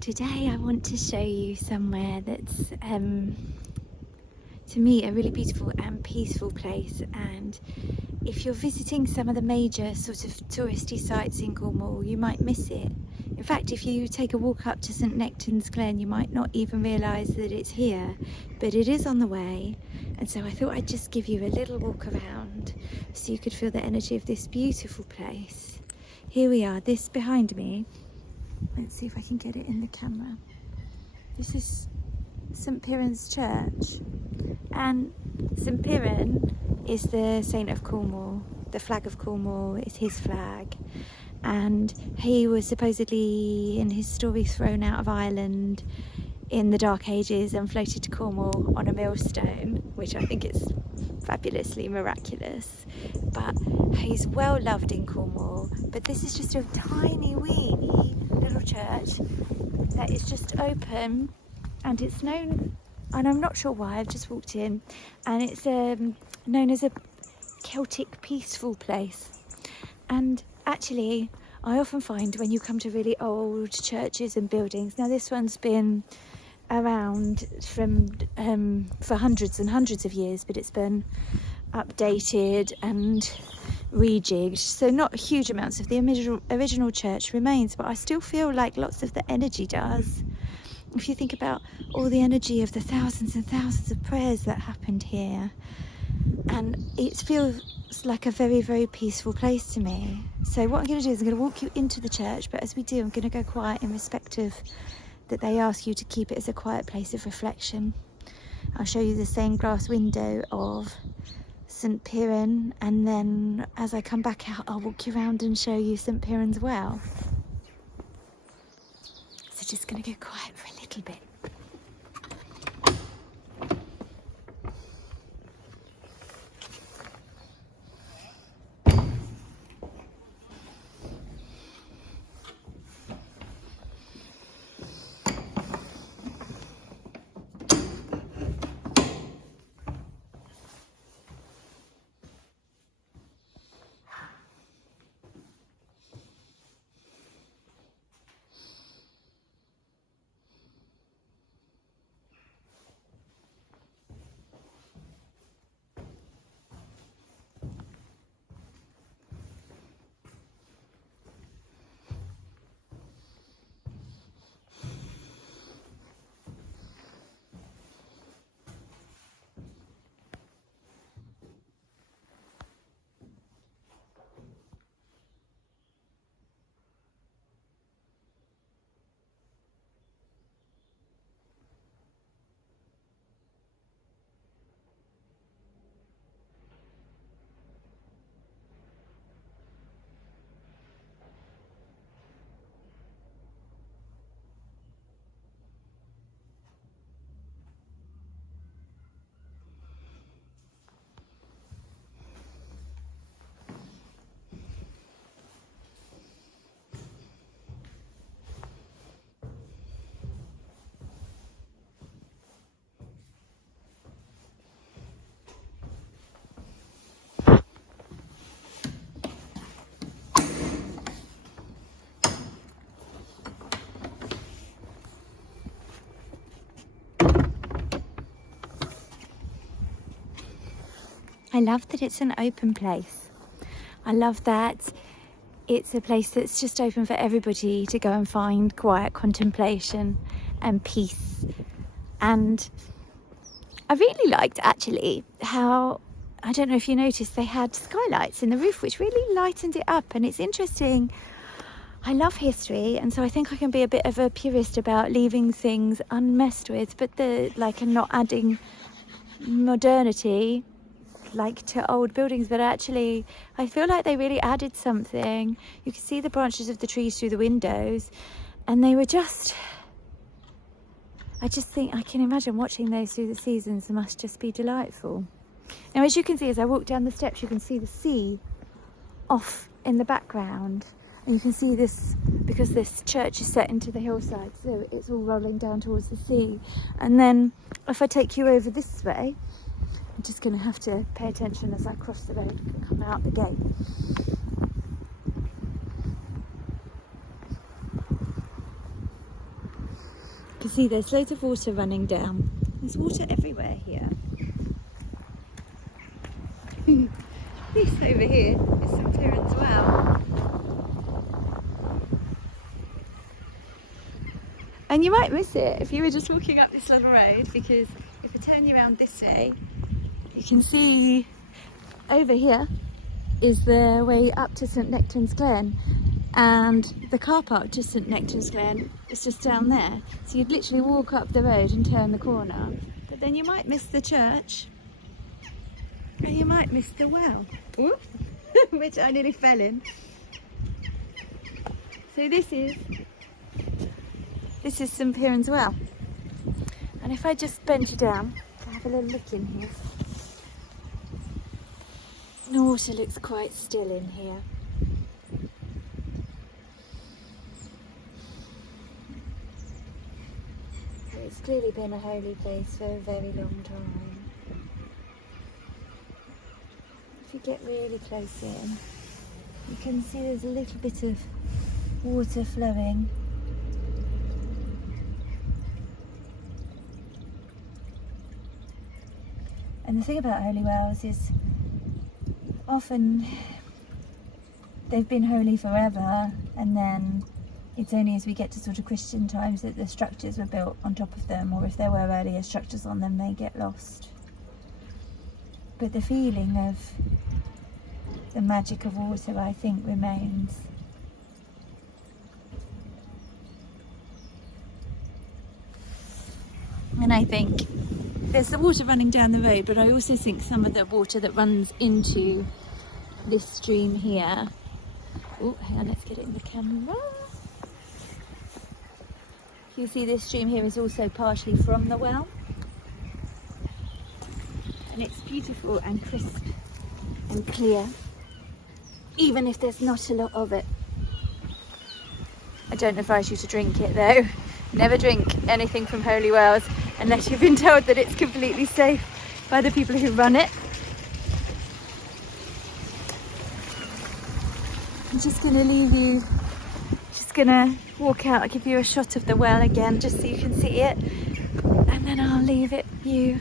Today I want to show you somewhere that's to me a really beautiful and peaceful place, and if you're visiting some of the major sort of touristy sites in Cornwall you might miss it. In fact, if you take a walk up to St Nectans Glen you might not even realise that it's here, but it is on the way, and so I thought I'd just give you a little walk around so you could feel the energy of this beautiful place. Here we are, this behind me, let's see if I can get it in the camera. This is St Piran's church, and St Piran is the saint of Cornwall. The flag of Cornwall is his flag, and he was supposedly in his story thrown out of Ireland in the Dark Ages and floated to Cornwall on a millstone, which I think is fabulously miraculous. But he's well loved in Cornwall. But this is just a tiny weeny little church that is just open, and it's known, and I'm not sure why, I've just walked in, and it's known as a Celtic peaceful place. And actually I often find when you come to really old churches and buildings, now this one's been around for hundreds and hundreds of years, but it's been updated and rejigged, so not huge amounts of the original church remains, but I still feel like lots of the energy does. If you think about all the energy of the thousands and thousands of prayers that happened here, and it feels like a very, very peaceful place to me. So what I'm going to do is I'm going to walk you into the church, but as we do I'm going to go quiet in respect of that they ask you to keep it as a quiet place of reflection. I'll show you the stained glass window of St Piran, and then as I come back out I'll walk you around and show you St Piran's well. So just going to go quiet for a little bit. I love that it's an open place. I love that it's a place that's just open for everybody to go and find quiet contemplation and peace. And I really liked actually how, I don't know if you noticed, they had skylights in the roof which really lightened it up. And it's interesting, I love history, and so I think I can be a bit of a purist about leaving things unmessed with, but and not adding modernity like to old buildings, but actually I feel like they really added something. You can see the branches of the trees through the windows, and they were just, I just think I can imagine watching those through the seasons must just be delightful. Now as you can see, as I walk down the steps, you can see the sea off in the background, and you can see this because this church is set into the hillside, so it's all rolling down towards the sea. And then if I take you over this way, I'm just going to have to pay attention as I cross the road and come out the gate. You can see there's loads of water running down. There's water everywhere here. This over here is St Piran's Well. And you might miss it if you were just walking up this little road, because if I turn you around this way, you can see over here is the way up to St Nectans Glen, and the car park to St Nectans Glen is just down there. So you'd literally walk up the road and turn the corner, but then you might miss the church and you might miss the well. Ooh. Which I nearly fell in. So this is St Piran's Well, and if I just bend you down, have a little look in here. The water looks quite still in here. It's clearly been a holy place for a very long time. If you get really close in, you can see there's a little bit of water flowing. And the thing about holy wells is often they've been holy forever, and then it's only as we get to sort of Christian times that the structures were built on top of them, or if there were earlier structures on them, they get lost. But the feeling of the magic of water, I think, remains. And I think there's the water running down the road, but I also think some of the water that runs into this stream here. Oh, hang on, let's get it in the camera. You see this stream here is also partially from the well. And it's beautiful and crisp and clear, even if there's not a lot of it. I don't advise you to drink it though. Never drink anything from holy wells unless you've been told that it's completely safe by the people who run it. I'm just going to leave you, just going to walk out, I'll give you a shot of the well again just so you can see it, and then I'll leave it you